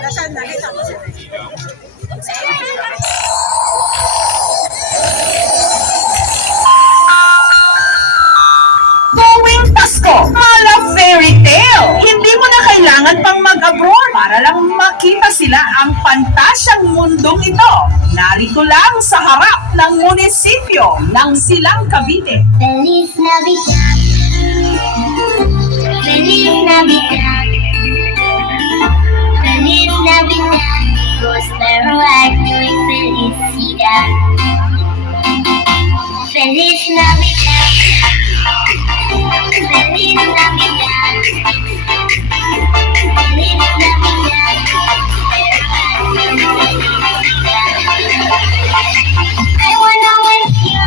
Nasaan na? Kita mo siya. Tuwing Pasko, mala fairy tale. Hindi mo na kailangan pang mag-abroad para lang makita sila ang pantasyang mundong ito. Narito lang sa harap ng munisipyo ng Silang Cavite. Feliz Navidad. Feliz Navidad. Feliz Navidad. Prospero año y felicidad. Feliz Navidad. Feliz Navidad. Feliz Navidad. I wanna wish you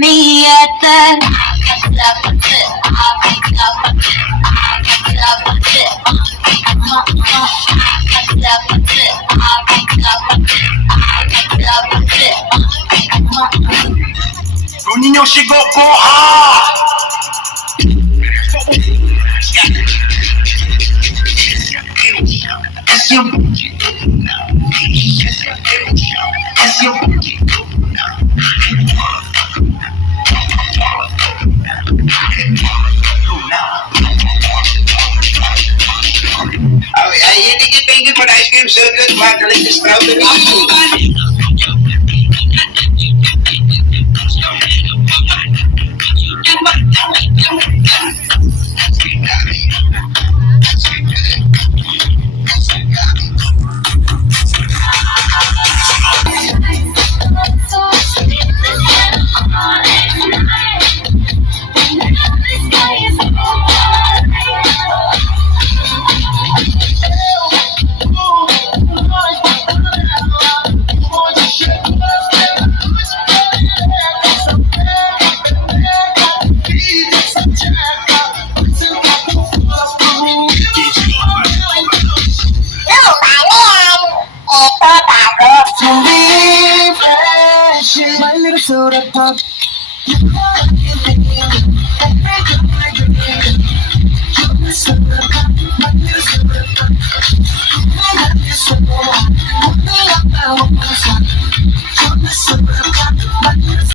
me at the Ninyo Shigoko, ah! Ay, hindi ko ice cream so good, magaling sa strawberry. Surat